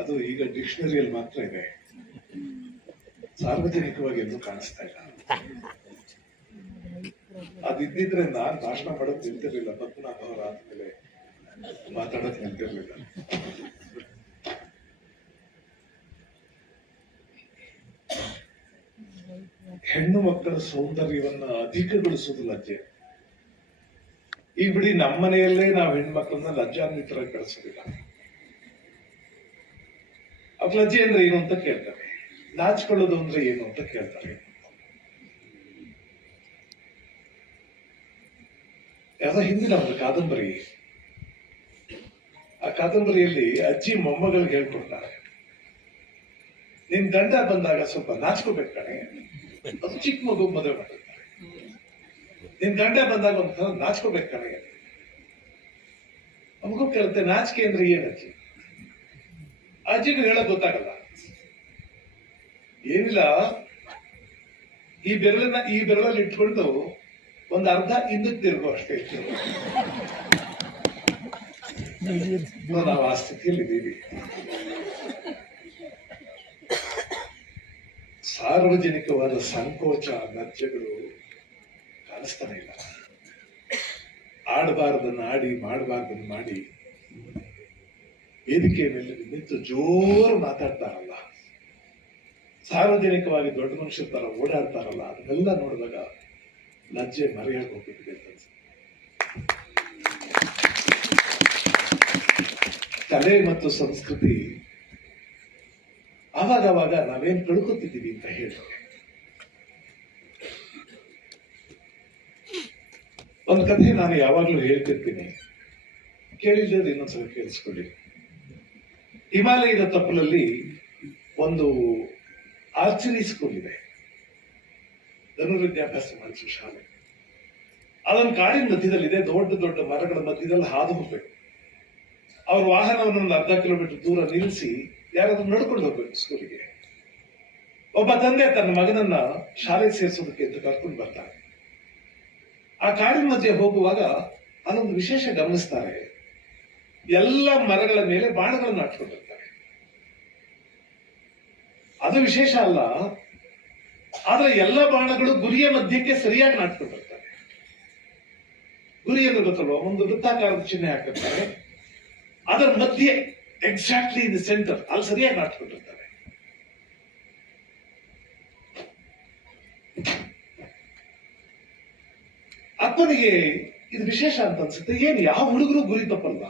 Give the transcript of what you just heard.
ಅದು ಈಗ ಡಿಕ್ಷನರಿಯಲ್ಲಿ ಮಾತ್ರ ಇದೆ, ಸಾರ್ವಜನಿಕವಾಗಿ ಎಲ್ಲೂ ಕಾಣಿಸ್ತಾ ಇಲ್ಲ. ಅದಿದ್ದಿದ್ರೆ ನಾನ್ ಭಾಷಣ ಮಾಡೋದು ನಿಂತಿರ್ಲಿಲ್ಲ, ಪದ್ಮನಾಭ ಅವರ ಆದ್ಮೇಲೆ ಮಾತಾಡೋದು ನಿಂತಿರ್ಲಿಲ್ಲ. ಹೆಣ್ಣು ಮಕ್ಕಳ ಸೌಂದರ್ಯವನ್ನ ಅಧಿಕಗೊಳಿಸುವುದು ಲಜ್ಜೆ. ಈಗ ಬಿಡಿ, ನಮ್ಮನೆಯಲ್ಲೇ ನಾವು ಹೆಣ್ಮಕ್ಳನ್ನ ಲಜ್ಜಾನ್ವಿತರ ಕಳಿಸೋದಿಲ್ಲ. ಅವ್ ಲಜ್ಜೆ ಅಂದ್ರೆ ಏನು ಅಂತ ಕೇಳ್ತಾರೆ, ನಾಚಿಕೊಳ್ಳೋದು ಅಂದ್ರೆ ಏನು ಅಂತ ಕೇಳ್ತಾರೆ. ಯಾವ್ದೋ ಹಿಂದಿನ ಒಂದು ಕಾದಂಬರಿ, ಆ ಕಾದಂಬರಿಯಲ್ಲಿ ಅಜ್ಜಿ ಮೊಮ್ಮಗಳಿಗೆ ಹೇಳ್ಕೊಡ್ತಾರೆ, ನಿನ್ ಗಂಡ ಬಂದಾಗ ಸ್ವಲ್ಪ ನಾಚ್ಕೋಬೇಕು ಕಣೆ. ಅದು ಚಿಕ್ಕ ಮಗು ಮದುವೆ ಮಾಡಿರ್ತಾರೆ. ನಿನ್ ಗಂಡ ಬಂದಾಗ ಒಂದ್ಸಲ ನಾಚ್ಕೋಬೇಕು ಕಣೆ. ಮಗು ಕೇಳುತ್ತೆ, ನಾಚಿಕೆ ಅಂದ್ರೆ ಏನ್ ಅಜ್ಜಿ? ಅಜ್ಜಿಗೆ ಹೇಳಕ್ ಗೊತ್ತಾಗಲ್ಲ. ಏನಿಲ್ಲ, ಈ ಬೆರಳಲ್ಲಿ ಇಟ್ಕೊಂಡು ಒಂದ್ ಅರ್ಧ ಹಿಂದಕ್ಕೆ ತಿರುಗು ಅಷ್ಟೇ. ನಾವು ಆ ಸ್ಥಿತಿಯಲ್ಲಿ ಇದ್ದೀವಿ. ಸಾರ್ವಜನಿಕವಾದ ಸಂಕೋಚ, ಲಜ್ಜೆಗಳು ಕಾಣಿಸ್ತಾನೆ ಇಲ್ಲ. ಆಡಬಾರ್ದನ್ನ ಆಡಿ, ಮಾಡಬಾರ್ದನ್ನ ಮಾಡಿ, ವೇದಿಕೆ ಮೇಲೆ ನಿಂತು ಜೋರು ಮಾತಾಡ್ತಾರಲ್ಲ, ಸಾರ್ವಜನಿಕವಾಗಿ ದೊಡ್ಡ ಮನುಷ್ಯರ ತರ ಓಡಾಡ್ತಾರಲ್ಲ, ಅದನ್ನೆಲ್ಲ ನೋಡಿದಾಗ ಲಜ್ಜೆ ಮರೆಯಾಗಿ ಹೋಗ್ಬಿಟ್ಟಿದೆ ಅಂತ ಅನ್ಸುತ್ತೆ. ಕಲೆ ಮತ್ತು ಸಂಸ್ಕೃತಿ ಆವಾಗ ನಾವೇನ್ ಕಳ್ಕೊತಿದ್ದೀವಿ ಅಂತ ಹೇಳಿ ಒಂದು ಕಥೆ ನಾನು ಯಾವಾಗ್ಲೂ ಹೇಳ್ತಿರ್ತೀನಿ, ಕೇಳಿದ್ರೆ ಇನ್ನೊಂದ್ಸಲ ಕೇಳಿಸ್ಕೊಳ್ಳಿ. ಹಿಮಾಲಯದ ತಪ್ಪಲಲ್ಲಿ ಒಂದು ಆರ್ಚರಿ ಸ್ಕೂಲ್ ಇದೆ, ಧನುರ್ವಿದ್ಯಾಭ್ಯಾಸ ಮಾಡಿಸುವ ಶಾಲೆ. ಅದೊಂದು ಕಾಡಿನ ಮಧ್ಯದಲ್ಲಿದೆ, ದೊಡ್ಡ ದೊಡ್ಡ ಮರಗಳ ಮಧ್ಯದಲ್ಲಿ ಹಾದು ಹೋಗ್ಬೇಕು. ಅವ್ರ ವಾಹನವನ್ನು ಒಂದು ಅರ್ಧ ಕಿಲೋಮೀಟರ್ ದೂರ ನಿಲ್ಲಿಸಿ ಯಾರಾದ್ರೂ ನಡ್ಕೊಂಡು ಹೋಗ್ಬೇಕು ಸ್ಕೂಲಿಗೆ. ಒಬ್ಬ ತಂದೆ ತನ್ನ ಮಗನನ್ನ ಶಾಲೆಗೆ ಸೇರಿಸೋದಕ್ಕೆ ಅಂತ ಕರ್ಕೊಂಡು ಬರ್ತಾರೆ. ಆ ಕಾಡಿನ ಮಧ್ಯೆ ಹೋಗುವಾಗ ಅದೊಂದು ವಿಶೇಷ ಗಮನಿಸ್ತಾರೆ, ಎಲ್ಲ ಮರಗಳ ಮೇಲೆ ಬಾಣಗಳನ್ನು ಹಾಕೊಂಡಿರ್ತಾರೆ. ಅದು ವಿಶೇಷ ಅಲ್ಲ, ಆದ್ರೆ ಎಲ್ಲ ಬಾಣಗಳು ಗುರಿಯ ಮಧ್ಯಕ್ಕೆ ಸರಿಯಾಗಿ ನಾಟ್ಕೊಂಡಿರ್ತಾರೆ. ಗುರಿಯನ್ನು ಗೊತ್ತಲ್ವ, ಒಂದು ವೃತ್ತಾಕಾರದ ಚಿಹ್ನೆ ಹಾಕಿರ್ತಾರೆ, ಅದರ ಮಧ್ಯೆ ಎಕ್ಸಾಕ್ಟ್ಲಿ ಇನ್ ದ ಸೆಂಟರ್ ಅಲ್ಲಿ ಸರಿಯಾಗಿ ನಾಟ್ಕೊಂಡಿರ್ತಾರೆ. ಅಪ್ಪನಿಗೆ ಇದು ವಿಶೇಷ ಅಂತ ಅನ್ಸುತ್ತೆ, ಏನು ಯಾವ ಹುಡುಗರು ಗುರಿ ತಪ್ಪಲ್ಲ.